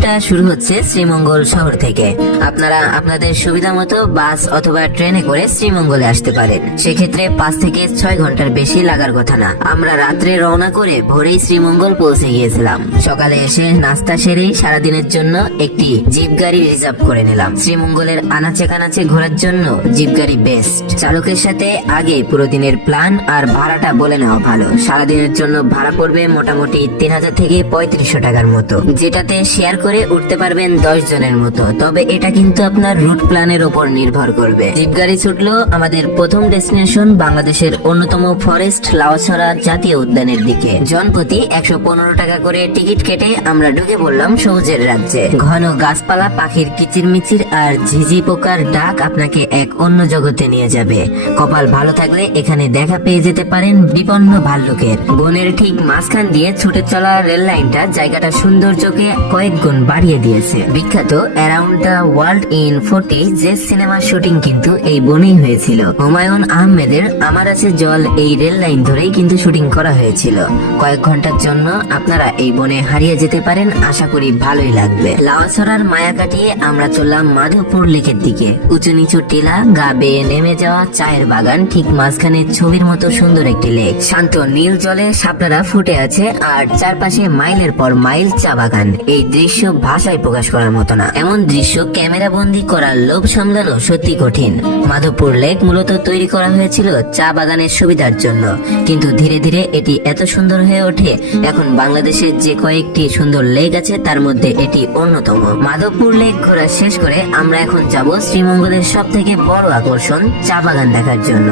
ট্যুরটা শুরু হচ্ছে শ্রীমঙ্গল শহর থেকে। আপনারা আপনাদের সুবিধা মতো বাস অথবা ট্রেনে করে শ্রীমঙ্গলে আসতে পারেন। সেক্ষেত্রে 5 থেকে 6 ঘন্টার বেশি লাগার কথা না। আমরা রাত্রে রওনা করে ভোরেই শ্রীমঙ্গল পৌঁছে গিয়েছিলাম। সকালে এসে নাস্তা সেরেই সারাদিনের জন্য একটি জিপ গাড়ি রিজার্ভ করে নিলাম। শ্রীমঙ্গলের আনাচে কানাচে ঘোরার জন্য জিপ গাড়ি বেস্ট। চালকের সাথে আগে পুরো দিনের প্ল্যান আর ভাড়াটা বলে নেওয়া ভালো। সারাদিনের জন্য ভাড়া পড়বে মোটামুটি 3000 থেকে 3500 টাকার মতো, যেটাতে শেয়ার করে উঠতে পারবেন 10 জনের মতো। তবে এটা কিন্তু আপনার রুট প্ল্যানের উপর নির্ভর করবে। জিপ গাড়ি ছুটলো আমাদের প্রথম ডেস্টিনেশন বাংলাদেশের অন্যতম ফরেস্ট লাউছড়া জাতীয় উদ্যানের দিকে। জনপ্রতি 115 টাকা করে টিকিট কেটে আমরা ঢুকে পড়লাম সবুজের রাজ্যে। ঘন গাছপালা, পাখির কিচিরমিচির আর ঝিঝি পোকার ডাক আপনাকে এক অন্য জগতে নিয়ে যাবে। কপাল ভালো থাকলে এখানে দেখা পেয়ে যেতে পারেন বিপন্ন ভাল্লুকের। বনের ঠিক মাঝখান দিয়ে ছুটে চলা রেল লাইনটা জায়গাটা সৌন্দর্যকে কয়েক গুণ বাড়িয়ে দিয়েছে। বিখ্যাত অ্যারাউন্ড দ্য ওয়ার্ল্ড ইন 40 যে সিনেমার শুটিং কিন্তু এই বনেই হয়েছিল। হুমায়ুন আহমেদের আমার আছে জল এই রেল লাইন ধরেই কিন্তু শুটিং করা হয়েছিল। কয়েক ঘন্টার জন্য আপনারা এই বনে হারিয়ে যেতে পারেন, আশা করি ভালোই লাগবে। লাউছড়ার মায়া কাটিয়ে আমরা চললাম মাধবপুর লেকের দিকে। উঁচু নিচু টিলা, গা বেয়ে নেমে যাওয়া চায়ের বাগান, ঠিক মাঝখানে ছবির মতো সুন্দর একটি লেক। শান্ত নীল জলে শাপলারা ফুটে আছে আর চারপাশে মাইলের পর মাইল চা বাগান। এই দৃশ্য ভাষায় প্রকাশ করার মতো না। এমন দৃশ্য ক্যামেরা বন্দি করার লোভ সামলানো সত্যি কঠিন। মাধবপুর লেক মূলত তৈরি করা হয়েছিল চা বাগানের সুবিধার জন্য, কিন্তু ধীরে ধীরে এটি এত সুন্দর হয়ে ওঠে এখন বাংলাদেশের যে কয়েকটি সুন্দর লেক আছে তার মধ্যে এটি অন্যতম। মাধবপুর লেক ঘোরা শেষ করে আমরা এখন যাব শ্রীমঙ্গলের সব থেকে বড় আকর্ষণ চা বাগান দেখার জন্য।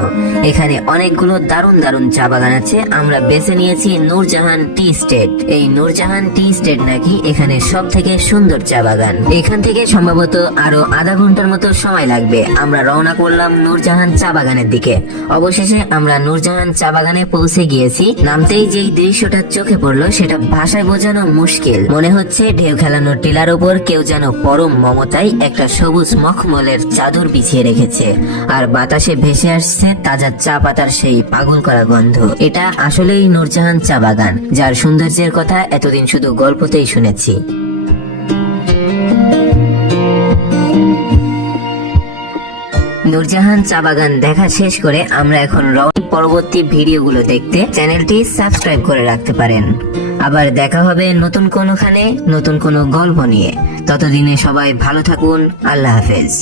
এখানে অনেকগুলো দারুণ দারুণ চা বাগান আছে। আমরা বেছে নিয়েছি নূরজাহান টি স্টেট। এই নূরজাহান টি স্টেট নাকি এখানে সব থেকে সুন্দর চা বাগান। এখান থেকে সম্ভবত আরো আধা ঘন্টার মতো সময় লাগবে। আমরা রওনা করলাম নূরজাহান চা বাগানের দিকে। অবশেষে আমরা নূরজাহান চা বাগানে পৌঁছে গিয়েছি। নামতেই যেই দৃশ্যটা চোখে পড়লো সেটা ভাষায় বোঝানো মুশকিল। মনে হচ্ছে ঢেউ খেলানো টিলার উপর কেউ যেন পরম মমতায় একটা সবুজ মখমলের চাদর বিছিয়ে রেখেছে, আর বাতাসে ভেসে আসছে তাজা চা পাতার সেই পাগল করা গন্ধ। এটা আসলেই নূরজাহান চা বাগান, যার সৌন্দর্যের কথা এতদিন শুধু গল্পতেই শুনেছি। নূরজাহান চা বাগান দেখা শেষ করে আমরা এখন পরবর্তী ভিডিওগুলো দেখতে চ্যানেলটি সাবস্ক্রাইব করে রাখতে পারেন। আবার দেখা হবে নতুন কোনোখানে নতুন কোনো গল্প নিয়ে। ততদিনে সবাই ভালো থাকুন। আল্লাহ হাফেজ।